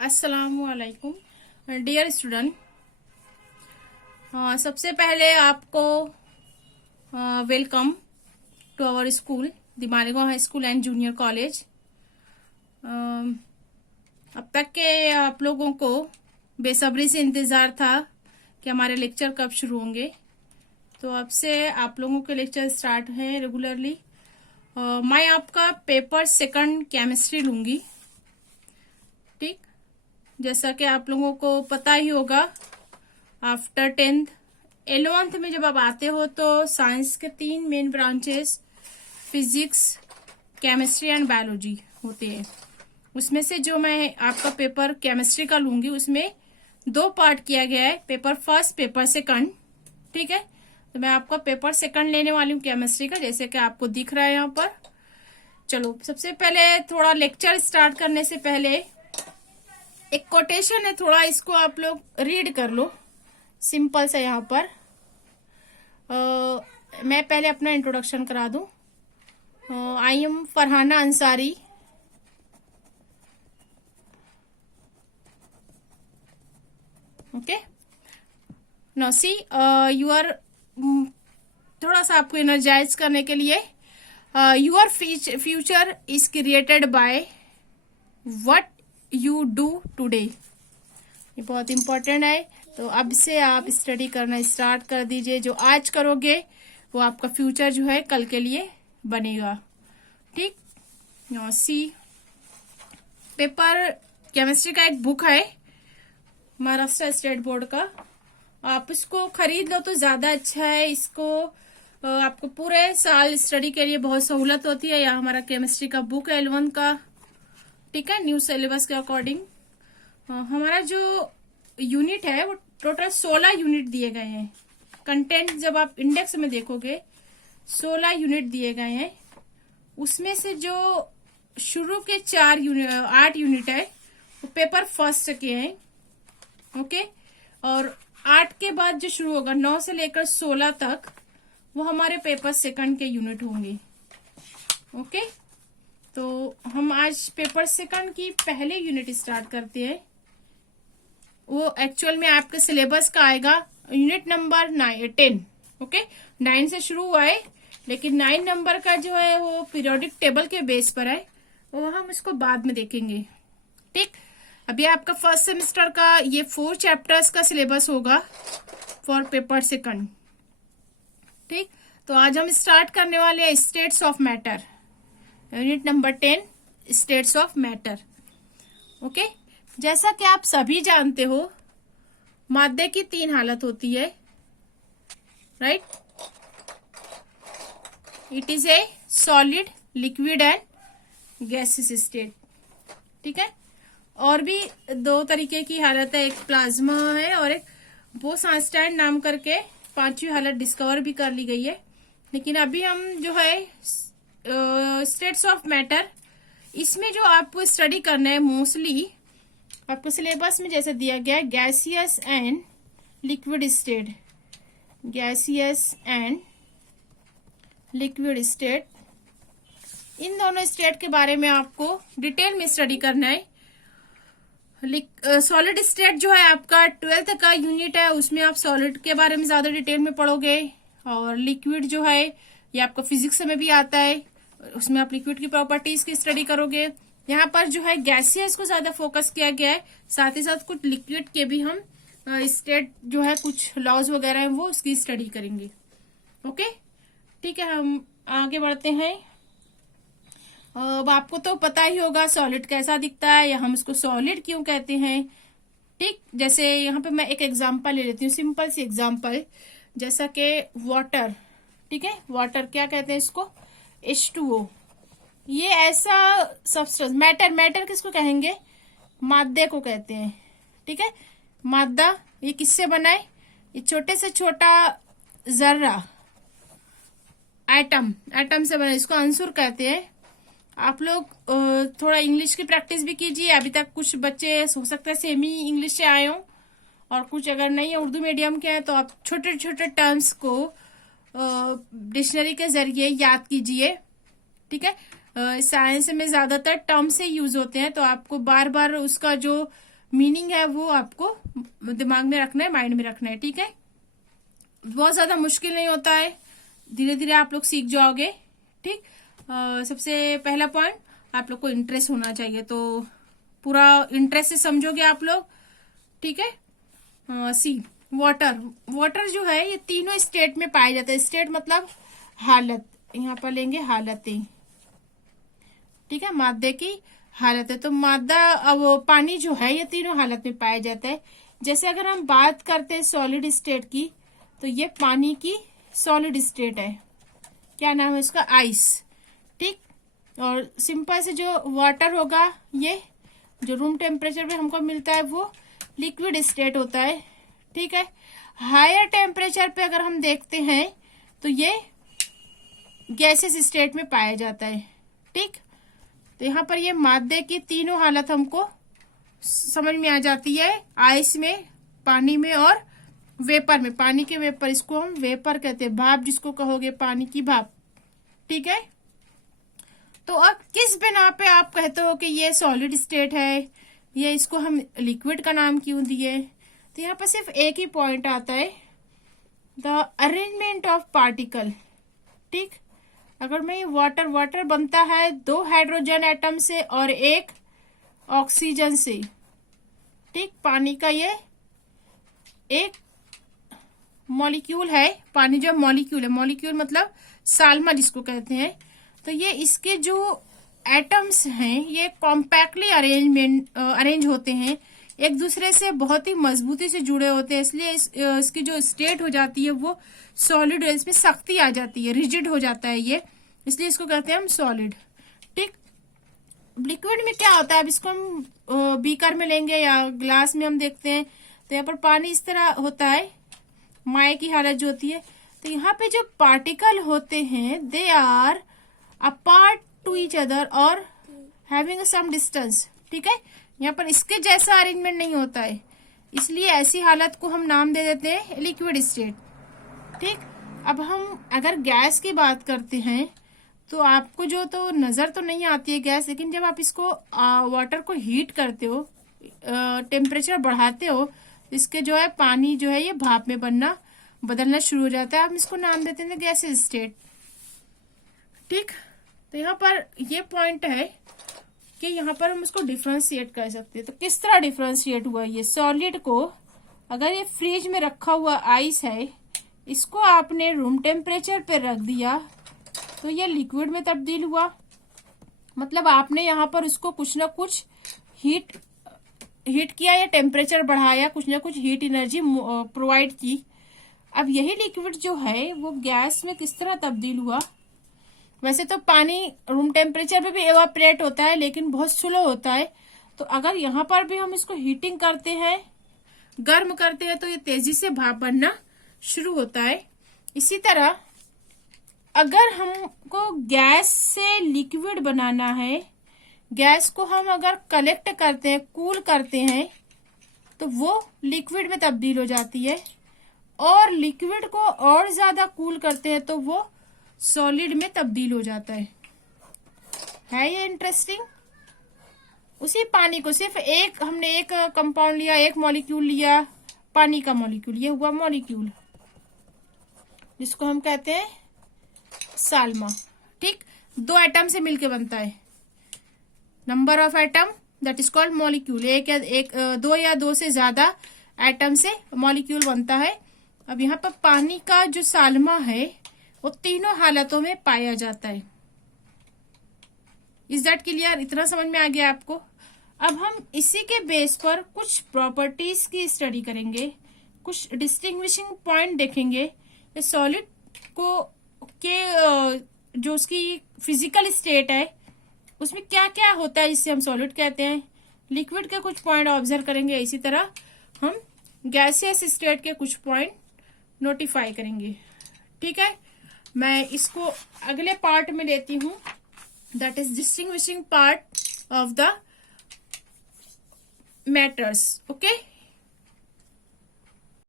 अस्सलामुअलैकुम dear student. सबसे पहले आपको welcome to our school the Malegaon high school and junior college. अब तक के आप लोगों को बेसब्री से इंतज़ार था कि हमारे लेक्चर कब शुरू होंगे, तो अब से आप लोगों के लेक्चर स्टार्ट हैं रेगुलरली। मैं आपका पेपर सेकंड केमिस्ट्री लूंगी। ठीक, जैसा कि आप लोगों को पता ही होगा, आफ्टर 10th 11th में जब आप आते हो तो साइंस के 3 main branches physics, chemistry and biology होते हैं। उसमें से जो मैं आपका पेपर केमिस्ट्री का लूंगी उसमें 2 पार्ट किया गया है, पेपर फर्स्ट, पेपर सेकंड। ठीक है, तो मैं आपका पेपर सेकंड लेने वाली हूँ केमिस्ट्री का, जैसे कि आपको दिख रहा है यहाँ पर। चलो, सबसे पहले थोड़ा लेक्चर स्टार्ट करने से पहले एक कोटेशन है, थोड़ा इसको आप लोग रीड कर लो, सिंपल सा। यहाँ पर मैं पहले अपना इंट्रोडक्शन करा दूं। I am Farhana Ansari. Okay, now see you are, थोड़ा सा आपको एनर्जाइज करने के लिए, your future is created by what you do today. ये बहुत इंपॉर्टेंट है, तो अब से आप स्टडी करना स्टार्ट कर दीजिए। जो आज करोगे वो आपका फ्यूचर जो है कल के लिए बनेगा। ठीक, सी पेपर केमिस्ट्री का एक बुक है महाराष्ट्र स्टेट बोर्ड का, आप इसको खरीद लो तो ज्यादा अच्छा है। इसको आपको पूरे साल स्टडी के लिए बहुत सहूलत होती है। यह हमारा केमिस्ट्री का बुक है 11th का। ठीक है, न्यू सिलेबस के अकॉर्डिंग हमारा जो यूनिट है वो टोटल 16 यूनिट दिए गए हैं। कंटेंट जब आप इंडेक्स में देखोगे 16 यूनिट दिए गए हैं। उसमें से जो शुरू के 8 यूनिट है वो पेपर फर्स्ट के हैं। ओके, और 8 के बाद जो शुरू होगा 9 से लेकर 16 तक वो हमारे पेपर सेकंड के यूनिट होंगे। ओके, तो हम आज पेपर सेकंड की पहले यूनिट स्टार्ट करते हैं। वो एक्चुअल में आपके सिलेबस का आएगा यूनिट नंबर 10। ओके, 9 से शुरू हुआ है, लेकिन 9 नंबर का जो है वो पीरियोडिक टेबल के बेस पर है, वो हम इसको बाद में देखेंगे। ठीक, अभी आपका फर्स्ट सेमेस्टर का ये 4 चैप्टर्स का सिलेबस होगा फॉर पेपर सेकंड। ठीक, तो आज हम स्टार्ट करने वाले हैं states of matter, unit number 10, states of matter. Okay, जैसा कि आप सभी जानते हो, मादे की 3 हालत होती है, right. It is a solid, liquid and gaseous state. ठीक है, और भी 2 तरीके की हालत है, एक प्लाज्मा है और एक बोस-आइंस्टाइन नाम करके 5वीं हालत डिस्कवर भी कर ली गई है। लेकिन अभी हम जो है स्टेट्स ऑफ मैटर, इसमें जो आपको स्टडी करना है मोस्टली आपको सिलेबस में जैसे दिया गया है, gaseous and liquid state, gaseous and liquid state, इन दोनों स्टेट के बारे में आपको डिटेल में स्टडी करना है। सॉलिड स्टेट जो है आपका 12th का यूनिट है, उसमें आप सॉलिड के बारे में ज्यादा डिटेल में पढ़ोगे। और लिक्विड जो है ये आपका फिजिक्स में भी आता है, उसमें आप लिक्विड की प्रॉपर्टीज की स्टडी करोगे। यहाँ पर जो है गैसियस को ज्यादा फोकस किया गया है, साथ ही साथ कुछ लिक्विड के भी हम स्टेट जो है कुछ लॉज वगैरह है वो उसकी स्टडी करेंगे। ओके, ठीक है, हम आगे बढ़ते हैं। अब आपको तो पता ही होगा सॉलिड कैसा दिखता है या हम इसको सॉलिड क्यों कहते हैं। ठीक, जैसे यहाँ पे मैं एक एग्जांपल ले लेती हूँ, सिंपल सी एग्जांपल, जैसा कि वाटर। ठीक है, वाटर क्या कहते हैं इसको, H2O। ये ऐसा सब्सटेंस, मैटर किसको कहेंगे, मादे को कहते हैं। ठीक है, मादा ये किससे बना है, ये छोटे से छोटा जर्रा, एटम से बना, इसको अंसुर कहते हैं। आप लोग थोड़ा इंग्लिश की प्रैक्टिस भी कीजिए। अभी तक कुछ बच्चे हो सकता है सेमी इंग्लिश से आए हो, और कुछ अगर नहीं है उर्दू मीडियम के हैं, तो आप छोटे छोटे टर्म्स को डिक्शनरी के जरिए याद कीजिए। ठीक है, साइंस में ज्यादातर टर्म से यूज होते हैं, तो आपको बार बार उसका जो मीनिंग है वो आपको दिमाग में रखना है, माइंड में रखना है, ठीक है। बहुत ज्यादा मुश्किल नहीं होता है, धीरे धीरे आप लोग सीख जाओगे, ठीक। सबसे पहला पॉइंट, आप लोग को इंटरेस्ट होना चाहिए, तो पूरा इंटरेस्ट से समझोगे आप लोग, ठीक है। सी वाटर, वाटर जो है ये तीनों स्टेट में पाए जाते हैं। स्टेट मतलब हालत, यहाँ पर लेंगे हालतें, ठीक है, मादे की हालत है। तो मादा, अब पानी जो है ये तीनों हालत में पाया जाता है। जैसे अगर हम बात करते हैं सॉलिड स्टेट की, तो ये पानी की सॉलिड स्टेट है, क्या नाम है इसका, आइस, ठीक। और सिंपल से जो वाटर होगा, ये जो रूम टेम्परेचर पे हमको मिलता है वो लिक्विड स्टेट होता है, ठीक है। हायर टेम्परेचर पे अगर हम देखते हैं तो ये गैसेस स्टेट में पाया जाता है, ठीक। तो यहाँ पर ये मादे की तीनों हालत हमको समझ में आ जाती है, आइस में, पानी में और वेपर में। पानी के वेपर, इसको हम वेपर कहते हैं, भाप जिसको कहोगे, पानी की भाप, ठीक है। तो अब किस बिना पे आप कहते हो कि ये सॉलिड स्टेट है, ये इसको हम लिक्विड का नाम क्यों दिए? तो यहाँ पर सिर्फ एक ही पॉइंट आता है, द अरेंजमेंट ऑफ पार्टिकल, ठीक। अगर मैं वाटर, वाटर बनता है 2 हाइड्रोजन एटम से और 1 ऑक्सीजन से, ठीक। पानी का ये एक मॉलिक्यूल है, पानी जो मॉलिक्यूल है, मॉलिक्यूल मतलब साल्मा जिसको कहते हैं। तो ये इसके जो एटम्स हैं ये कॉम्पैक्टली अरेंज होते हैं, एक दूसरे से बहुत ही मजबूती से जुड़े होते हैं, इसलिए इसकी जो स्टेट हो जाती है वो सॉलिड, इसमें सख्ती आ जाती है, रिजिड हो जाता है ये, इसलिए इसको कहते हैं हम सॉलिड, ठीक। लिक्विड में क्या होता है, अब इसको हम बीकर में लेंगे या ग्लास में हम देखते हैं, तो यहाँ पर पानी इस तरह होता है, माए की हालत जो होती है। तो यहाँ पे जो पार्टिकल होते हैं they are apart to each other और हैविंग सम डिस्टेंस, ठीक है। यहाँ पर इसके जैसा अरेंजमेंट नहीं होता है, इसलिए ऐसी हालत को हम नाम दे देते हैं लिक्विड स्टेट, ठीक। अब हम अगर गैस की बात करते हैं तो आपको जो तो नजर तो नहीं आती है गैस, लेकिन जब आप इसको वाटर को हीट करते हो, टेम्परेचर बढ़ाते हो, इसके जो है पानी जो है ये भाप में बदलना शुरू हो जाता है, हम इसको नाम देते हैं गैसेस स्टेट, ठीक। तो यहाँ पर ये पॉइंट है कि यहाँ पर हम इसको डिफ्रेंशिएट कर सकते हैं। तो किस तरह डिफ्रेंशिएट हुआ, ये सॉलिड को, अगर ये फ्रिज में रखा हुआ आइस है, इसको आपने रूम टेम्परेचर पे रख दिया तो ये लिक्विड में तब्दील हुआ, मतलब आपने यहाँ पर उसको कुछ ना कुछ हीट किया या टेम्परेचर बढ़ाया, कुछ ना कुछ हीट एनर्जी प्रोवाइड की। अब यही लिक्विड जो है वो गैस में किस तरह तब्दील हुआ, वैसे तो पानी रूम टेम्परेचर पे भी एवापोरेट होता है लेकिन बहुत स्लो होता है, तो अगर यहाँ पर भी हम इसको हीटिंग करते हैं, गर्म करते हैं, तो ये तेजी से भाप बनना शुरू होता है। इसी तरह अगर हमको गैस से लिक्विड बनाना है, गैस को हम अगर कलेक्ट करते हैं, कूल करते हैं, तो वो लिक्विड में तब्दील हो जाती है, और लिक्विड को और ज्यादा कूल करते हैं तो वो सॉलिड में तब्दील हो जाता है ये इंटरेस्टिंग। उसी पानी को सिर्फ हमने एक कंपाउंड लिया, एक मॉलिक्यूल लिया, पानी का मॉलिक्यूल, ये हुआ मॉलिक्यूल जिसको हम कहते हैं साल्मा, ठीक। 2 एटम से मिलके बनता है, number of atom that is called molecule, दो या दो से ज्यादा एटम से मॉलिक्यूल बनता है। अब यहाँ पर पानी का जो साल्मा है वो तीनों हालतों में पाया जाता है। Is that clear? इतना समझ में आ गया आपको? अब हम इसी के बेस पर कुछ प्रॉपर्टीज की स्टडी करेंगे, कुछ डिस्टिंग्विशिंग पॉइंट देखेंगे सॉलिड को के जो उसकी फिजिकल स्टेट है उसमें क्या क्या होता है जिससे हम सॉलिड कहते हैं। लिक्विड के कुछ पॉइंट ऑब्जर्व करेंगे, इसी तरह हम गैसियस स्टेट के कुछ पॉइंट नोटिफाई करेंगे, ठीक है। मैं इसको अगले पार्ट में लेती हूं, that is distinguishing part of the matters, okay.